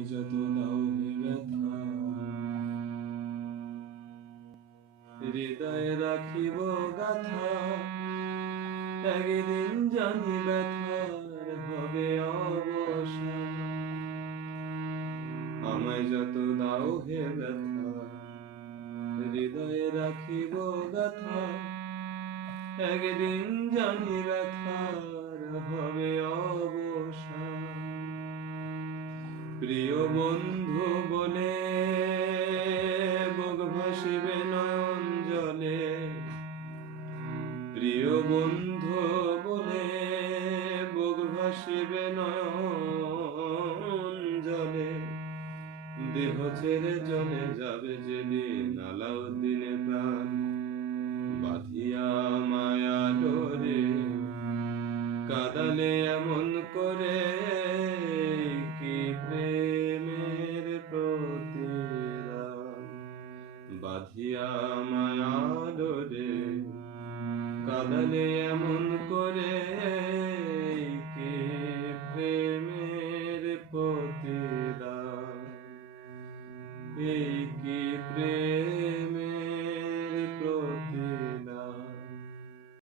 আমায় যত দাও হে ব্যথা, হৃদয়ে রাখিব গাথা, একদিন জানি ব্যথার হবে অবসান। আমায় যত দাও হে ব্যথা, হৃদয়ে রাখিব গাথা, একদিন জানি ব্যথার হবে অবসান। প্রিয় বন্ধু বলে বুক ভাসিবে নয়ন জলে, প্রিয় বন্ধু বলে বুক ভাসিবে নয়ন জলে, দেহ ছেড়ে চলে যাবে যেদিন আলাউদ্দিনের প্রাণ, বাঁধিয়া মায়া ডোরে কাদালে এমন করে, কি প্রেমের প্রতিদান। বাঁধিয়া মায়া ডোরে কাদালে এমন করে, কি প্রেমের প্রতিদান, এই কি প্রেমের